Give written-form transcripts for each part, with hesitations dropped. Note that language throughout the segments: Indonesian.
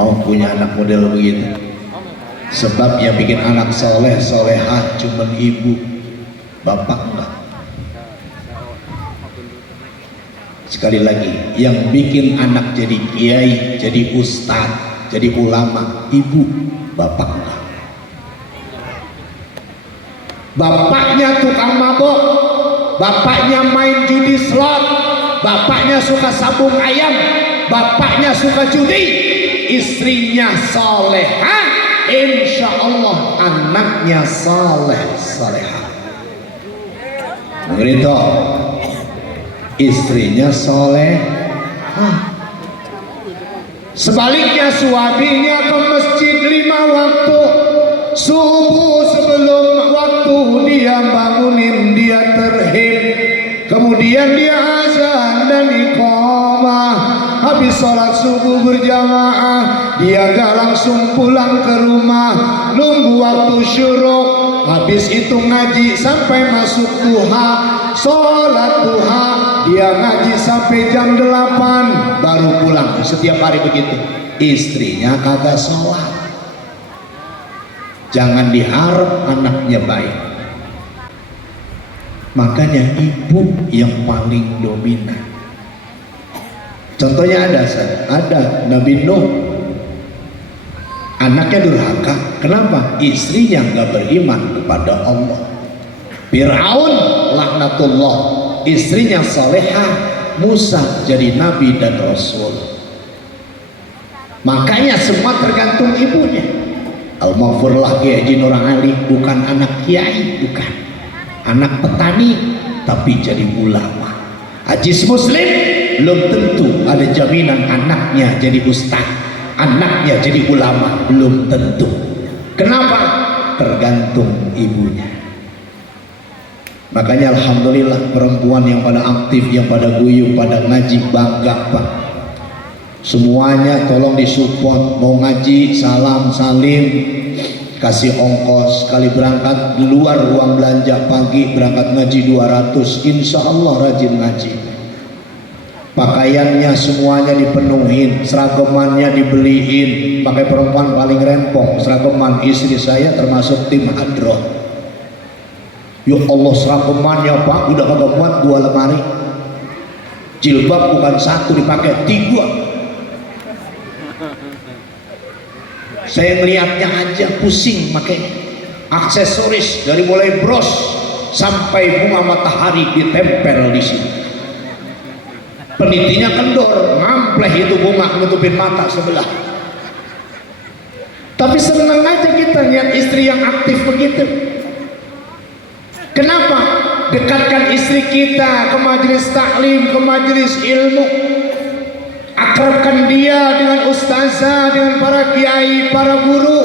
mau punya anak model begitu. Sebab yang bikin anak soleh solehah cuman ibu, bapak enggak. Sekali lagi, yang bikin anak jadi kiai, jadi ustadz, jadi ulama, ibu, bapak enggak. Bapaknya tukang mabok, bapaknya main judi slot, bapaknya suka sabung ayam, bapaknya suka judi, istrinya solehah, insya Allah anaknya soleh solehah. Begitu, istrinya solehah. Sebaliknya suaminya ke masjid 5 waktu, subuh sebelum waktu dia bangunin, dia terhib, kemudian dia azan dan iqamah. Habis sholat subuh berjamaah, dia gak langsung pulang ke rumah, nunggu waktu syuruk. Habis itu ngaji sampai masuk duha, sholat duha, dia ngaji sampai jam 8 baru pulang. Setiap hari begitu. Istrinya kagak sholat. Jangan diharap anaknya baik. Makanya ibu yang paling dominan. Contohnya ada Nabi Nuh, anaknya durhaka. Kenapa? Istrinya nggak beriman kepada Allah. Fir'aun laknatullah, istrinya salehah. Musa jadi nabi dan rasul. Makanya semua tergantung ibunya. Al-Maghfurlah Kiai Haji Nur Ali bukan anak kiai, bukan anak petani, tapi jadi ulama. Haji Muslim belum tentu ada jaminan anaknya jadi ustaz, anaknya jadi ulama, belum tentu. Kenapa? Tergantung ibunya. Makanya alhamdulillah perempuan yang pada aktif, yang pada guyup, pada ngaji, bangga Pak. Semuanya tolong disupport, mau ngaji salam salim, kasih ongkos, sekali berangkat di luar ruang belanja pagi berangkat ngaji 200, insya Allah rajin ngaji. Pakaiannya semuanya dipenuhin, seragamannya dibeliin. Pakai perempuan paling rempong seragaman, istri saya termasuk tim hadroh. Ya Allah, seragamannya Pak udah kagak muat 2 lemari. Jilbab bukan 1 dipakai 3. Saya melihatnya aja pusing makanya. Aksesoris dari mulai bros sampai bunga matahari ditempel di sini. Penitinya kendor, ngampleh itu bunga nutupin mata sebelah. Tapi senang aja kita lihat istri yang aktif begitu. Kenapa? Dekatkan istri kita ke majelis taklim, ke majelis ilmu. Akrabkan dia dengan ustazah, dengan para kiai, para guru.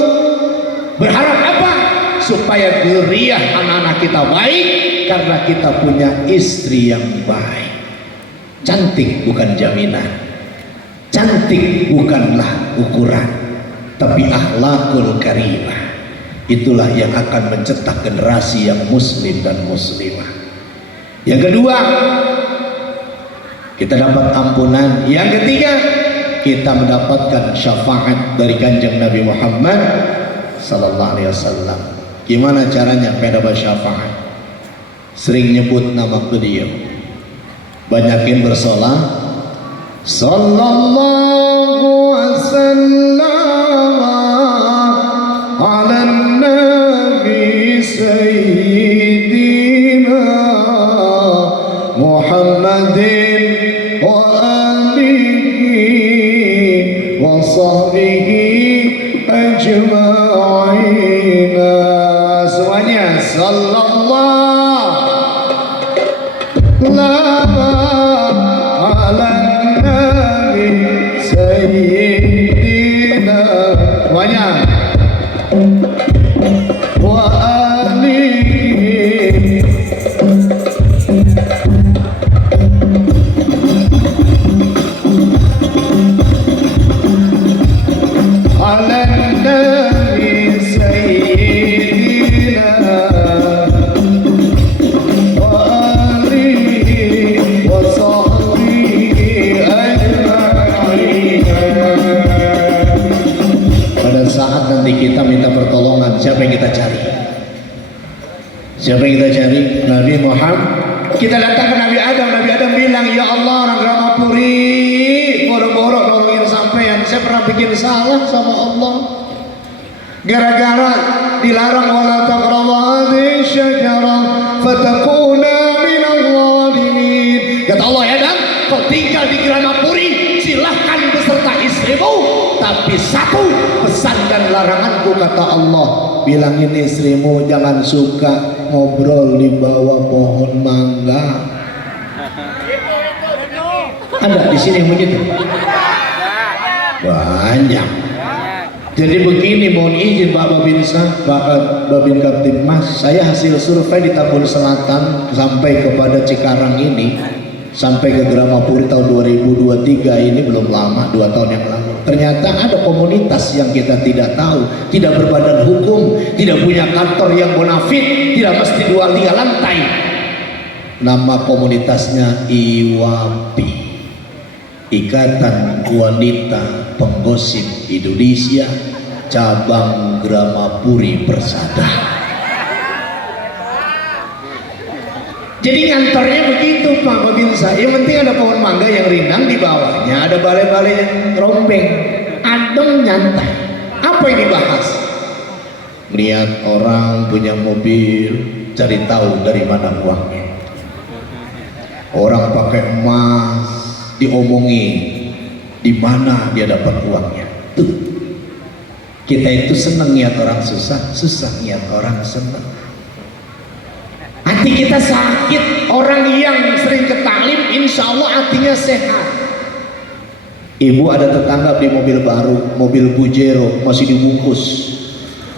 Berharap apa? Supaya dzurriyyah anak-anak kita baik karena kita punya istri yang baik. Cantik bukan jaminan, cantik bukanlah ukuran, tapi akhlakul karimah. Itulah yang akan mencetak generasi yang muslim dan muslimah. Yang kedua, kita dapat ampunan. Yang ketiga, kita mendapatkan syafaat dari kanjeng Nabi Muhammad sallallahu alaihi wasallam. Gimana caranya dapat syafaat? Sering nyebut nama beliau, banyakin bersolat sallallahu wasallam ala nabi sayyidina Muhammadin wa alihi wa sahbihi ajma'in. Semuanya sallallahu ala nabi sayyidina semuanya wa alihi ala nabi sayyidina wa alihi wa sahbihi ajma'in. Siapa yang kita cari? Nabi Muhammad. Kita datang ke Nabi Adam. Nabi Adam bilang, ya Allah, orang Gramapuri boro-boro nolongin sampean. Saya pernah bikin salah sama Allah, gara-gara dilarang wala taqrabu hadhihi syajarah fatakuna minal zalimin. Kata Allah, ya Dan, kau tinggal di Gramapuri, silahkan beserta istrimu, tapi satu pesan dan laranganku, kata Allah, bilangin istrimu jangan suka ngobrol di bawah pohon mangga. Ada di sini yang begitu? Banyak. Jadi begini, mohon izin Pak Babin Kaptipmas, saya hasil survei di Tambun Selatan sampai kepada Cikarang ini, sampai ke Gramapuri tahun 2023 ini belum lama, 2 tahun yang lalu. Ternyata ada komunitas yang kita tidak tahu, tidak berbadan hukum, tidak punya kantor yang bonafit, tidak mesti 2 lantai. Nama komunitasnya IWAPI, Ikatan Wanita Penggosip Indonesia, cabang Gramapuri Persada. Jadi kantornya begitu Pak Babinsa. Yang penting ada pohon mangga yang rindang, di bawahnya ada balai-balai yang rombeng, adem nyantai. Apa yang dibahas? Melihat orang punya mobil, cari tahu dari mana uangnya. Orang pakai emas, diomongin di mana dia dapat uangnya. Tuh, kita itu senang niat orang susah, susah niat orang senang. Hati kita sakit. Orang yang sering ke taklim, insya Allah hatinya sehat. Ibu ada tetangga beli mobil baru, mobil Pujero, masih dibungkus,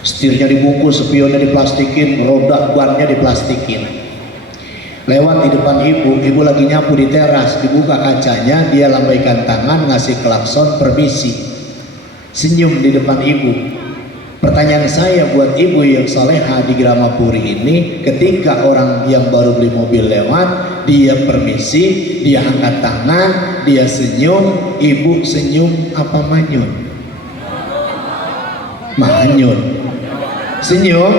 setirnya dibungkus, spionnya diplastikin, roda bannya diplastikin. Lewat di depan ibu lagi nyapu di teras, dibuka kacanya, dia lambaikan tangan, ngasih klakson, permisi, senyum di depan ibu. Pertanyaan saya buat ibu yang soleha di Gramapuri ini, ketika orang yang baru beli mobil lewat, dia permisi, dia angkat tangan, dia senyum, ibu senyum apa manyun? Manyun. Senyum,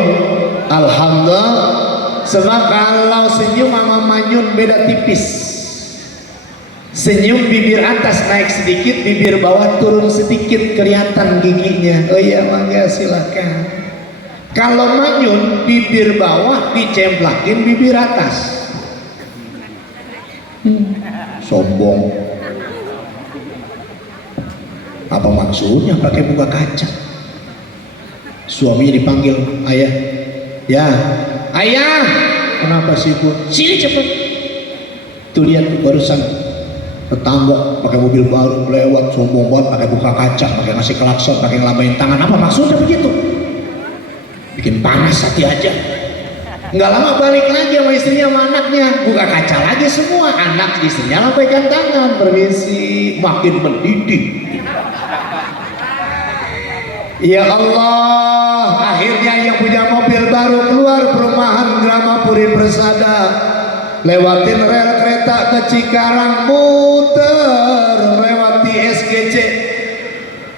alhamdulillah. Sebab kalau senyum sama manyun beda tipis. Senyum bibir atas naik sedikit, bibir bawah turun sedikit, kelihatan giginya. Oh iya, mangga silakan. Kalau manyun, bibir bawah dicemplakin bibir atas. Sombong. Apa maksudnya pakai buka kaca? Suaminya dipanggil, ayah. Ya, ayah. Kenapa sih bu? Sini cepet. Tuh lihat barusan tetangga pakai mobil baru lewat, sombong banget, pakai buka kaca, pakai ngasih klakson, pakai ngelambaiin tangan. Apa maksudnya begitu? Bikin panas hati aja. Nggak lama balik lagi sama istrinya sama anaknya, buka kaca lagi semua, anak istrinya lambaikan tangan, permisi, makin mendidih. Ya Allah, akhirnya yang punya mobil baru keluar perumahan Gramapuri Persada, lewatin rel kereta ke Cikarang, muter lewati SGC,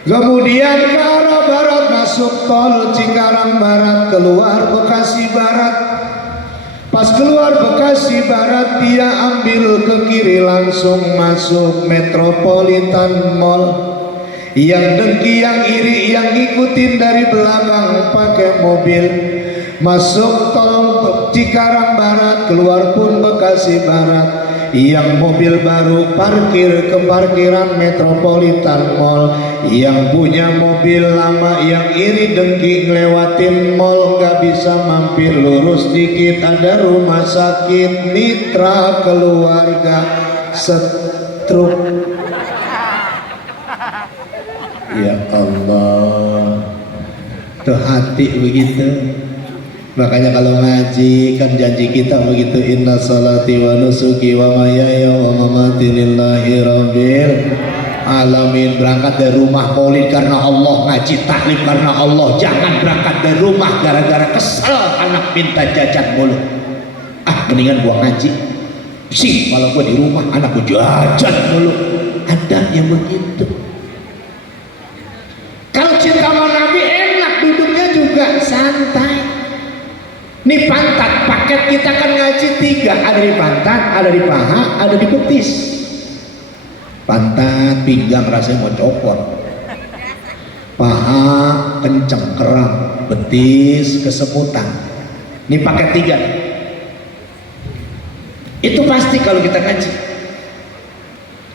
kemudian ke arah barat masuk tol Cikarang Barat, keluar Bekasi Barat. Pas keluar Bekasi Barat, dia ambil ke kiri langsung masuk Metropolitan Mall. Yang dengki, yang iri, yang ngikutin dari belakang pakai mobil, masuk tol Cikarang Barat, keluar pun Bekasi Barat. Yang mobil baru parkir ke parkiran Metropolitan Mall. Yang punya mobil lama, yang iri dengki ngelewatin mall, gak bisa mampir lurus dikit, ada rumah sakit Mitra Keluarga Setruk. Ya Allah, tuh hati begitu. Makanya kalau ngaji kan janji kita begitu, inna salati wa nusuki wa mahyaya wa mamati lillahi rabbil alamin. Berangkat dari rumah maulid karena Allah, ngaji taklim karena Allah. Jangan berangkat dari rumah gara-gara kesel anak minta jajan mulu. Mendingan gua ngaji sih, kalau gua di rumah anak gua jajan mulu. Ada yang begitu. Kalau cinta sama Nabi enak, duduknya juga santai. Nih pantat, paket kita kan ngaji 3, ada di pantat, ada di paha, ada di betis. Pantat, pinggang rasanya mau copot. Paha kenceng keram, betis kesemutan. Nih paket 3. Itu pasti kalau kita ngaji.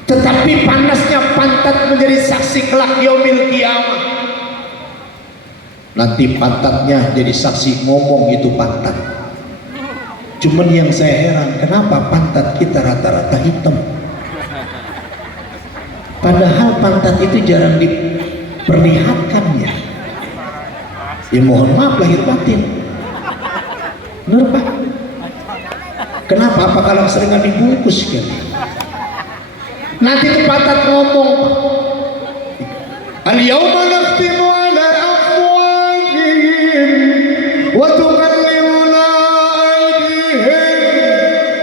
Tetapi panasnya pantat menjadi saksi kelak yaumil kiamah. Nanti pantatnya jadi saksi ngomong itu pantat. Cuman yang saya heran, kenapa pantat kita rata-rata hitam? Padahal pantat itu jarang diperlihatkannya. Ya mohon maaf lahir batin. Benar Pak? Kenapa? Apa kalau seringan dibungkus kan? Nanti itu pantat ngomong. Al-yawma nakhtimu ala afwahihim wa tukallimuna aydihim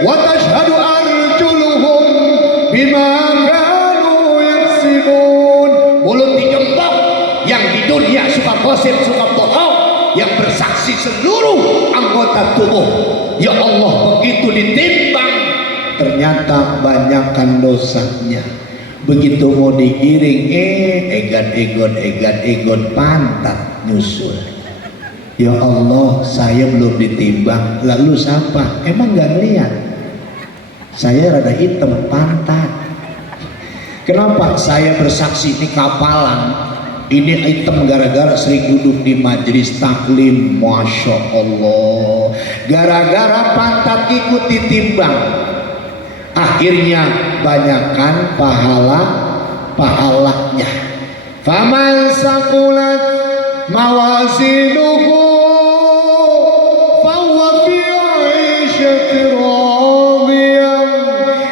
wa tashhadu arjuluhum bima kanu yaksibun. Mulut digembok, yang di dunia suka gosip, suka bohong, yang bersaksi seluruh anggota tubuh. Ya Allah, begitu ditimbang ternyata banyakkan dosanya. Begitu mau digiring, egan pantat nyusul. Ya Allah, saya belum ditimbang, lalu siapa? Emang gak ngeliat? Saya rada hitam pantat. Kenapa? Saya bersaksi di kapalan. Ini hitam gara-gara sering duduk di majelis taklim. Masya Allah, gara-gara pantat ikut ditimbang, akhirnya banyakkan pahalanya. Faman saqulat mawazinuhu fahuwa fi 'ishatin radiyah.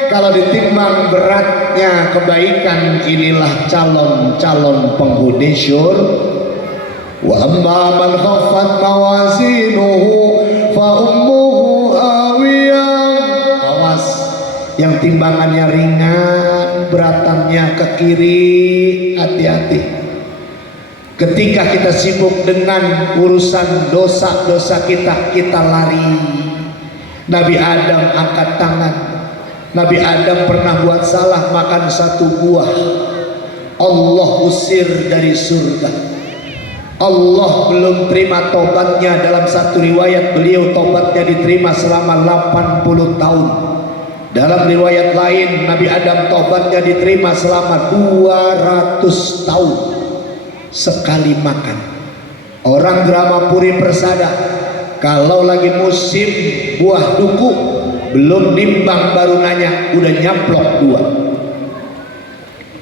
Kalau ditimbang beratnya kebaikan, inilah calon-calon penghuni syurga. Wa amma man khaffat mawazinuhu fa ummuhu hawiyah. Awas, yang timbangannya ringan, beratannya ke kiri, hati-hati. Ketika kita sibuk dengan urusan dosa-dosa kita lari. Nabi Adam angkat tangan. Nabi Adam pernah buat salah makan 1 buah. Allah usir dari surga. Allah belum terima tobatnya. Dalam satu riwayat beliau tobatnya diterima selama 80 tahun. Dalam riwayat lain Nabi Adam tobatnya diterima selama 200 tahun. Sekali makan. Orang Gramapuri Persada kalau lagi musim buah duku, belum nimbang baru nanya, udah nyamplok 2.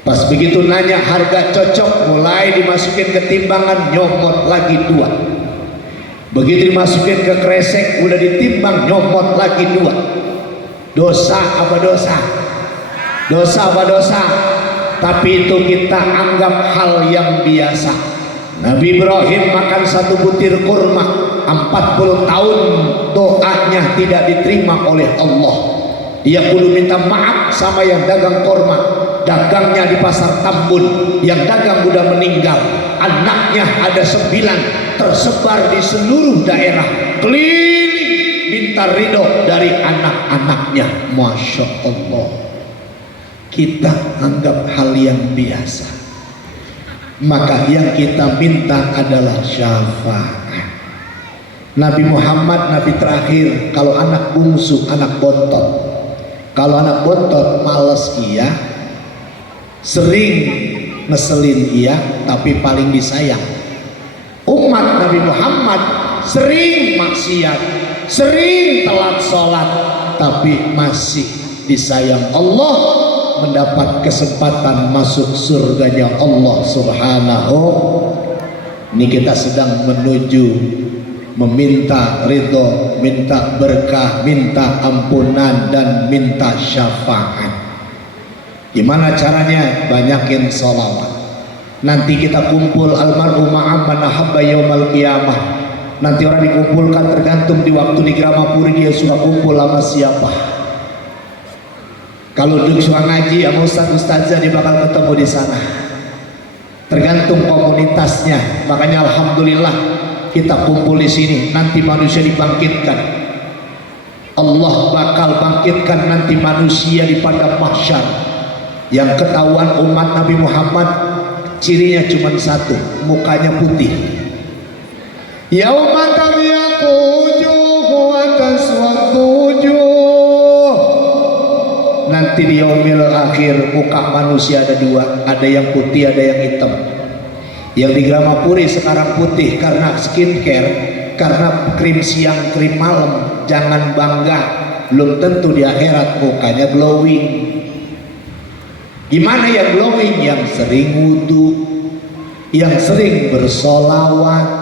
Pas begitu nanya harga cocok, mulai dimasukin ke timbangan, nyomot lagi 2. Begitu dimasukin ke kresek, udah ditimbang, nyomot lagi 2. Dosa apa dosa? Dosa apa dosa? Tapi itu kita anggap hal yang biasa. Nabi Ibrahim makan 1 butir kurma, 40 tahun doanya tidak diterima oleh Allah. Dia kudu minta maaf sama yang dagang kurma. Dagangnya di pasar Tambun, yang dagang udah meninggal, anaknya ada 9, tersebar di seluruh daerah, keliling minta ridho dari anak-anaknya. Masya Allah, kita anggap hal yang biasa. Maka yang kita minta adalah syafaat. Nabi Muhammad, Nabi terakhir, kalau anak bungsu, anak bontot. Kalau anak bontot males iya, sering ngeselin iya, tapi paling disayang. Umat Nabi Muhammad sering maksiat, sering telat sholat, tapi masih disayang Allah, mendapat kesempatan masuk surganya Allah Subhanahu. Ini kita sedang menuju meminta ridho, minta berkah, minta ampunan, dan minta syafaat. Gimana caranya? Banyakin sholawat. Nanti kita kumpul almarhum ma'am man ahabba yaumal qiyamah. Nanti orang dikumpulkan tergantung di waktu di Gramapuri dia suka kumpul sama siapa. Kalau duduk suka ngaji sama ustaz-ustazah, dia bakal ketemu di sana. Tergantung komunitasnya. Makanya alhamdulillah kita kumpul di sini, nanti manusia dibangkitkan. Allah bakal bangkitkan nanti manusia di padang mahsyar. Yang ketahuan umat Nabi Muhammad cirinya cuma satu, mukanya putih. Yauma tabyaqu wujuh wa taswaddu wujuh. Nanti di yaumil akhir muka manusia ada dua, ada yang putih, ada yang hitam. Yang di Gramapuri sekarang putih karena skincare, karena krim siang, krim malam. Jangan bangga, belum tentu di akhirat mukanya glowing. Gimana yang glowing? Yang sering wudu, yang sering bersolawat.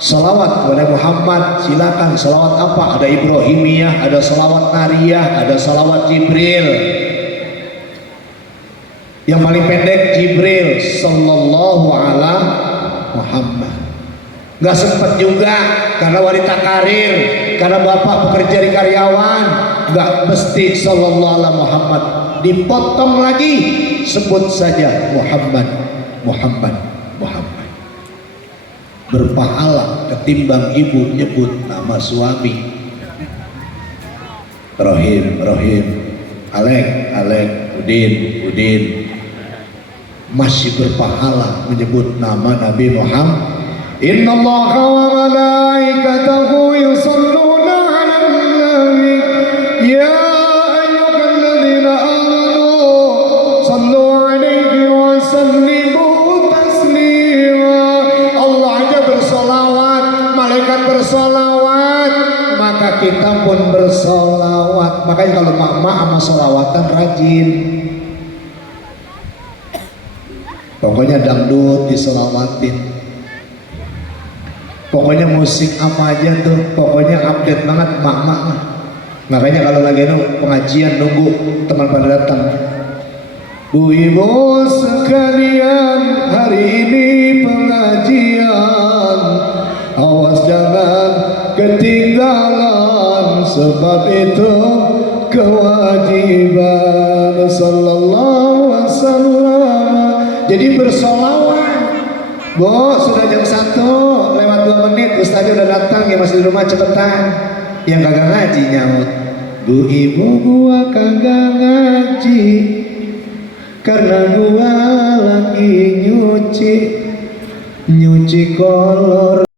Salawat kepada Muhammad, silakan salawat apa? Ada Ibrahimiyah, ada salawat Nariyah, ada salawat Jibril. Yang paling pendek Jibril sallallahu ala Muhammad. Gak sempat juga karena wanita karir, karena bapak bekerja di karyawan, gak mesti sallallahu ala Muhammad. Dipotong lagi, sebut saja Muhammad, Muhammad, Muhammad. Berpahala ketimbang ibu nyebut nama suami. Rohim, Rohim, Alek, Alek, Udin, Udin. Masih berpahala menyebut nama Nabi Muhammad. Inna Allah wa malaikatahu yusalluna 'alan nabi ya ayyuhalladzina amanu sallu 'alaihi wa sallimu taslima. Allah aja bersolawat, malaikat bersolawat, maka kita pun bersolawat. Makanya kalau mak-mak sama solawatan rajin. Pokoknya dangdut disolawatin, pokoknya musik apa aja tuh, pokoknya update banget mak-mak. Makanya kalau lagi pengajian nunggu teman pada datang. Bu ibu sekalian, hari ini pengajian, awas jangan ketinggalan, sebab itu kewajiban. Sallallahu alaihi wasallam. Jadi bersolawat. Bo, sudah jam 1 lewat 2 menit, ustaznya udah datang, ya masih di rumah cepetan. Yang kagak ngaji nyaut, bu ibu gua kagak ngaji karena gua lagi nyuci kolor.